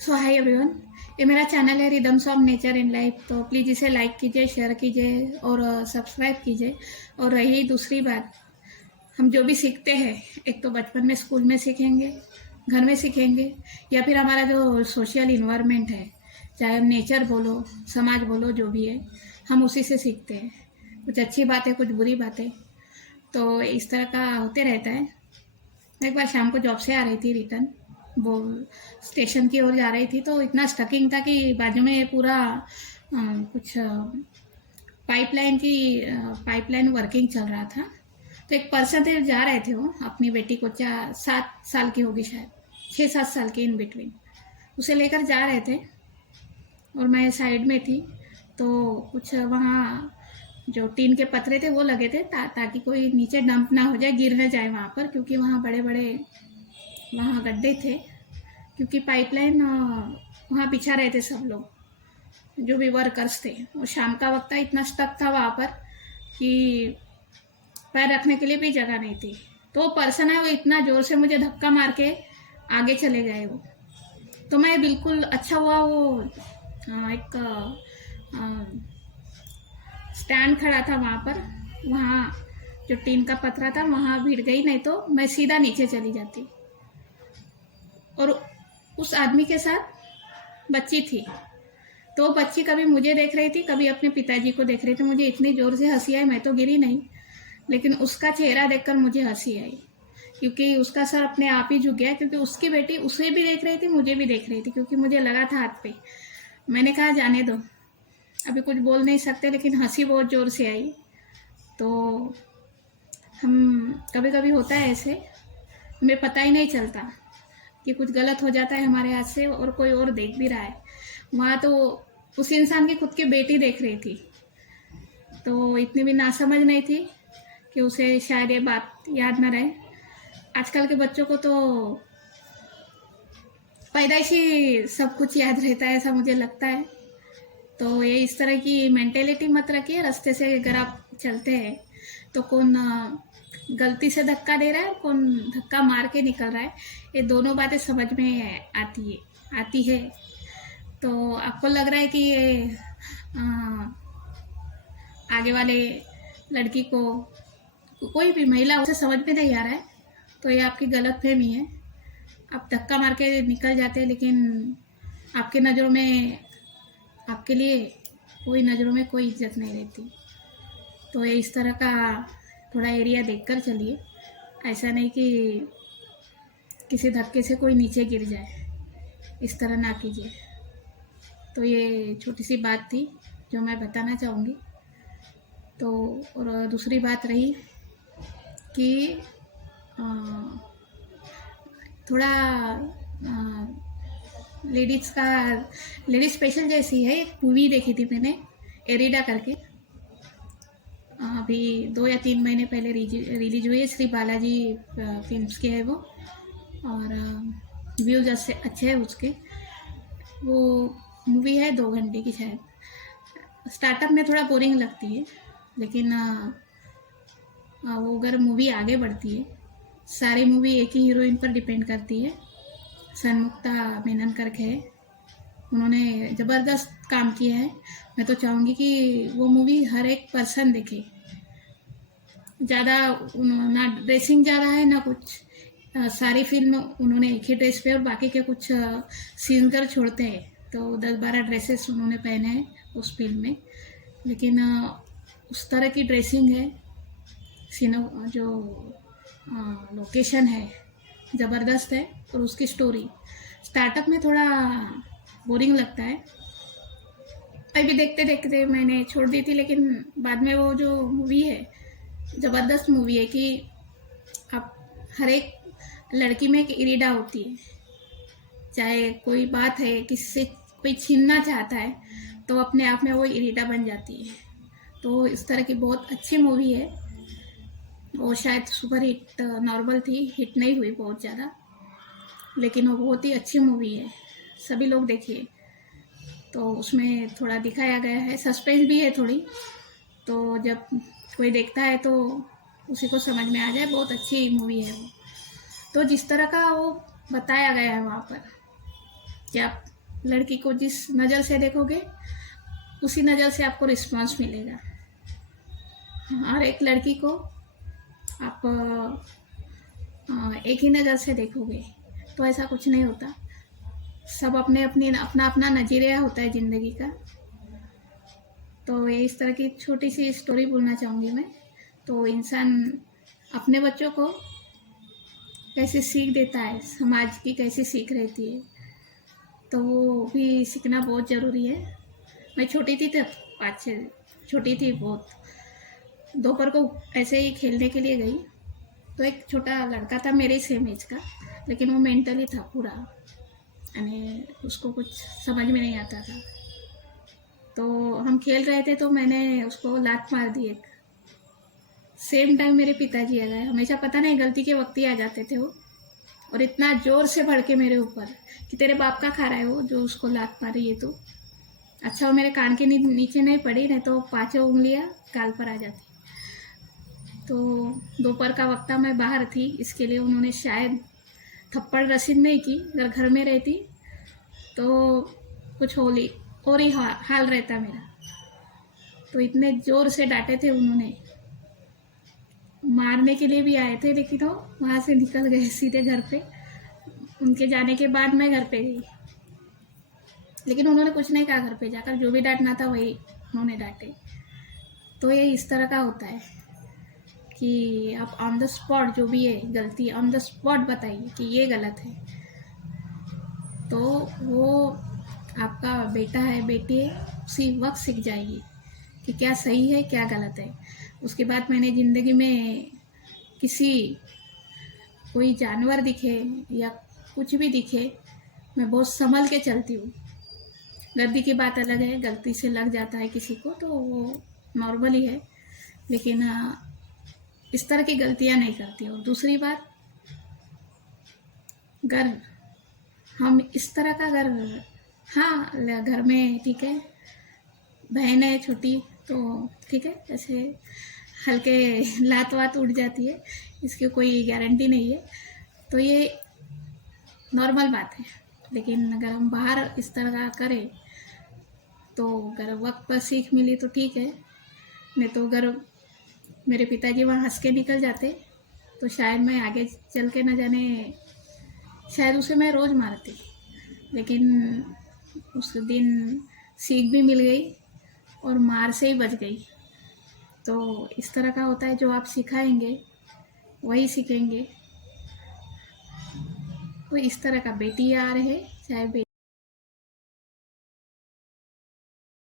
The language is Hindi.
सो हाय एवरीवन, ये मेरा चैनल है rhythms of nature in life. तो प्लीज़ इसे लाइक कीजिए, शेयर कीजिए और सब्सक्राइब कीजिए। और रही दूसरी बात, हम जो भी सीखते हैं, एक तो बचपन में स्कूल में सीखेंगे, घर में सीखेंगे, या फिर हमारा जो सोशल इन्वायरमेंट है, चाहे हम नेचर बोलो, समाज बोलो, जो भी है, हम उसी से सीखते हैं। कुछ अच्छी बातें, कुछ बुरी बातें, तो इस तरह का होते रहता है। मैं एक बार शाम को जॉब से आ रही थी रिटर्न, वो स्टेशन की ओर जा रही थी, तो इतना स्टकिंग था कि बाजू में पूरा कुछ पाइपलाइन वर्किंग चल रहा था। तो एक पर्सन थे, जा रहे थे, वो अपनी बेटी को 7 साल की होगी शायद, 6-7 साल की इन बिटवीन, उसे लेकर जा रहे थे और मैं साइड में थी। तो कुछ वहाँ जो टीन के पतरे थे वो लगे थे ताकि कोई नीचे डंप ना हो जाए, गिर ना जाए वहाँ पर, क्योंकि वहाँ बड़े बड़े वहाँ गड्ढे थे, क्योंकि पाइपलाइन वहाँ बिछा रहे थे सब लोग, जो भी वर्कर्स थे। वो शाम का वक्त था, इतना स्टक था वहाँ पर कि पैर रखने के लिए भी जगह नहीं थी। तो वो पर्सन है, वो इतना जोर से मुझे धक्का मार के आगे चले गए वो। तो मैं बिल्कुल, अच्छा हुआ वो एक स्टैंड खड़ा था वहाँ पर, वहाँ जो टीन का पतरा था वहाँ भिड़ गई, नहीं तो मैं सीधा नीचे चली जाती। और उस आदमी के साथ बच्ची थी, तो बच्ची कभी मुझे देख रही थी, कभी अपने पिताजी को देख रही थी। मुझे इतनी जोर से हंसी आई, मैं तो गिरी नहीं, लेकिन उसका चेहरा देखकर मुझे हंसी आई, क्योंकि उसका सर अपने आप ही झुक गया, क्योंकि उसकी बेटी उसे भी देख रही थी, मुझे भी देख रही थी, क्योंकि मुझे लगा था हाथ पे। मैंने कहा जाने दो, अभी कुछ बोल नहीं सकते, लेकिन हंसी बहुत जोर से आई। तो हम, कभी कभी होता है ऐसे, हमें पता ही नहीं चलता कि कुछ गलत हो जाता है हमारे हाथ से, और कोई और देख भी रहा है। वहाँ तो उस इंसान की खुद की बेटी देख रही थी, तो इतनी भी नासमझ नहीं थी कि उसे शायद ये बात याद न रहे। आजकल के बच्चों को तो पैदाइशी सब कुछ याद रहता है, ऐसा मुझे लगता है। तो ये इस तरह की मेंटेलिटी मत रखिए। रास्ते से अगर आप चलते हैं तो कौन गलती से धक्का दे रहा है, कौन धक्का मार के निकल रहा है, ये दोनों बातें समझ में आती है। तो आपको लग रहा है कि ये आगे वाले लड़की को, कोई भी महिला, उसे समझ में नहीं आ रहा है, तो ये आपकी गलत फहमी है। आप धक्का मार के निकल जाते हैं, लेकिन आपके नज़रों में, आपके लिए कोई नज़रों में कोई इज्जत नहीं रहती। तो ये इस तरह का थोड़ा एरिया देखकर चलिए, ऐसा नहीं कि किसी धक्के से कोई नीचे गिर जाए, इस तरह ना कीजिए। तो ये छोटी सी बात थी जो मैं बताना चाहूँगी। तो और दूसरी बात रही कि थोड़ा लेडीज स्पेशल जैसी है, एक मूवी देखी थी मैंने, एरिडा करके, अभी 2 या 3 महीने पहले रिलीज हुई है। श्री बालाजी फिल्म्स की है वो, और व्यूज अच्छे हैं उसके। वो मूवी है 2 घंटे की शायद। स्टार्टअप में थोड़ा बोरिंग लगती है, लेकिन वो अगर मूवी आगे बढ़ती है, सारी मूवी एक ही हीरोइन पर डिपेंड करती है, सन्मुक्ता मेनन करके है, उन्होंने ज़बरदस्त काम किया है। मैं तो चाहूँगी कि वो मूवी हर एक पर्सन देखे। ज़्यादा ना ड्रेसिंग ज़्यादा है ना कुछ, सारी फिल्म उन्होंने एक ही ड्रेस पे और बाकी के कुछ सीन कर छोड़ते हैं। तो 10-12 ड्रेसेस उन्होंने पहने हैं उस फिल्म में, लेकिन उस तरह की ड्रेसिंग है, सीनो जो लोकेशन है ज़बरदस्त है, और उसकी स्टोरी स्टार्टअप में थोड़ा बोरिंग लगता है। अभी देखते देखते मैंने छोड़ दी थी, लेकिन बाद में वो जो मूवी है, ज़बरदस्त मूवी है कि आप, हर एक लड़की में एक इरिडा होती है, चाहे कोई बात है किसी से कोई छीनना चाहता है, तो अपने आप में वो इरिडा बन जाती है। तो इस तरह की बहुत अच्छी मूवी है। वो शायद सुपर हिट नॉर्मल थी, हिट नहीं हुई बहुत ज़्यादा, लेकिन वो बहुत ही अच्छी मूवी है, सभी लोग देखिए। तो उसमें थोड़ा दिखाया गया है, सस्पेंस भी है थोड़ी, तो जब कोई देखता है तो उसी को समझ में आ जाए, बहुत अच्छी मूवी है वो। तो जिस तरह का वो बताया गया है वहाँ पर, कि आप लड़की को जिस नज़र से देखोगे उसी नज़र से आपको रिस्पांस मिलेगा। और एक लड़की को आप एक ही नज़र से देखोगे तो ऐसा कुछ नहीं होता। सब अपने अपनी अपना अपना नज़रिया होता है ज़िंदगी का। तो ये इस तरह की छोटी सी स्टोरी बोलना चाहूँगी मैं। तो इंसान अपने बच्चों को कैसे सीख देता है, समाज की कैसी सीख रहती है, तो वो भी सीखना बहुत ज़रूरी है। मैं छोटी थी तब 5-6 छोटी थी बहुत। दोपहर को ऐसे ही खेलने के लिए गई तो एक छोटा लड़का था मेरे सेम एज का, लेकिन वो मेंटली था पूरा, यानी उसको कुछ समझ में नहीं आता था। तो हम खेल रहे थे तो मैंने उसको लात मार दी एक। सेम टाइम मेरे पिताजी आ गए। हमेशा पता नहीं गलती के वक्त ही आ जाते थे वो, और इतना जोर से भड़के मेरे ऊपर कि तेरे बाप का खा रहा है वो जो उसको लात मारी है। तो अच्छा वो मेरे कान के नीचे नहीं पड़ी, नहीं तो 5 उंगलियां गाल पर आ जाती। तो दोपहर का वक्त था, मैं बाहर थी, इसके लिए उन्होंने शायद थप्पड़ रसीद नहीं की। अगर घर में रहती तो कुछ होली और ही हाल रहता मेरा। तो इतने जोर से डांटे थे उन्होंने, मारने के लिए भी आए थे, लेकिन वो वहाँ से निकल गए सीधे घर पे। उनके जाने के बाद मैं घर पे गई, लेकिन उन्होंने कुछ नहीं कहा। घर पे जाकर जो भी डांटना था वही उन्होंने डांटे। तो ये इस तरह का होता है कि आप ऑन द स्पॉट जो भी है गलती ऑन द स्पॉट बताइए कि ये गलत है, तो वो आपका बेटा है बेटी है उसी वक्त सीख जाएगी कि क्या सही है क्या गलत है। उसके बाद मैंने ज़िंदगी में किसी कोई जानवर दिखे या कुछ भी दिखे, मैं बहुत संभल के चलती हूँ। गलती की बात अलग है, गलती से लग जाता है किसी को तो वो नॉर्मल ही है, लेकिन इस तरह की गलतियाँ नहीं करती। और दूसरी बात, अगर हम इस तरह का अगर हाँ घर में ठीक है, बहन है छोटी तो ठीक है, ऐसे हल्के लात वात उड़ जाती है, इसकी कोई गारंटी नहीं है, तो ये नॉर्मल बात है। लेकिन अगर हम बाहर इस तरह का करें तो अगर वक्त पर सीख मिली तो ठीक है, नहीं तो अगर मेरे पिताजी वहाँ हंस के निकल जाते तो शायद मैं आगे चल के न जाने, शायद उसे मैं रोज़ मारती। लेकिन उस दिन सीख भी मिल गई और मार से ही बच गई। तो इस तरह का होता है, जो आप सिखाएंगे वही सीखेंगे। तो इस तरह का बेटी आ रहे चाहे बेटी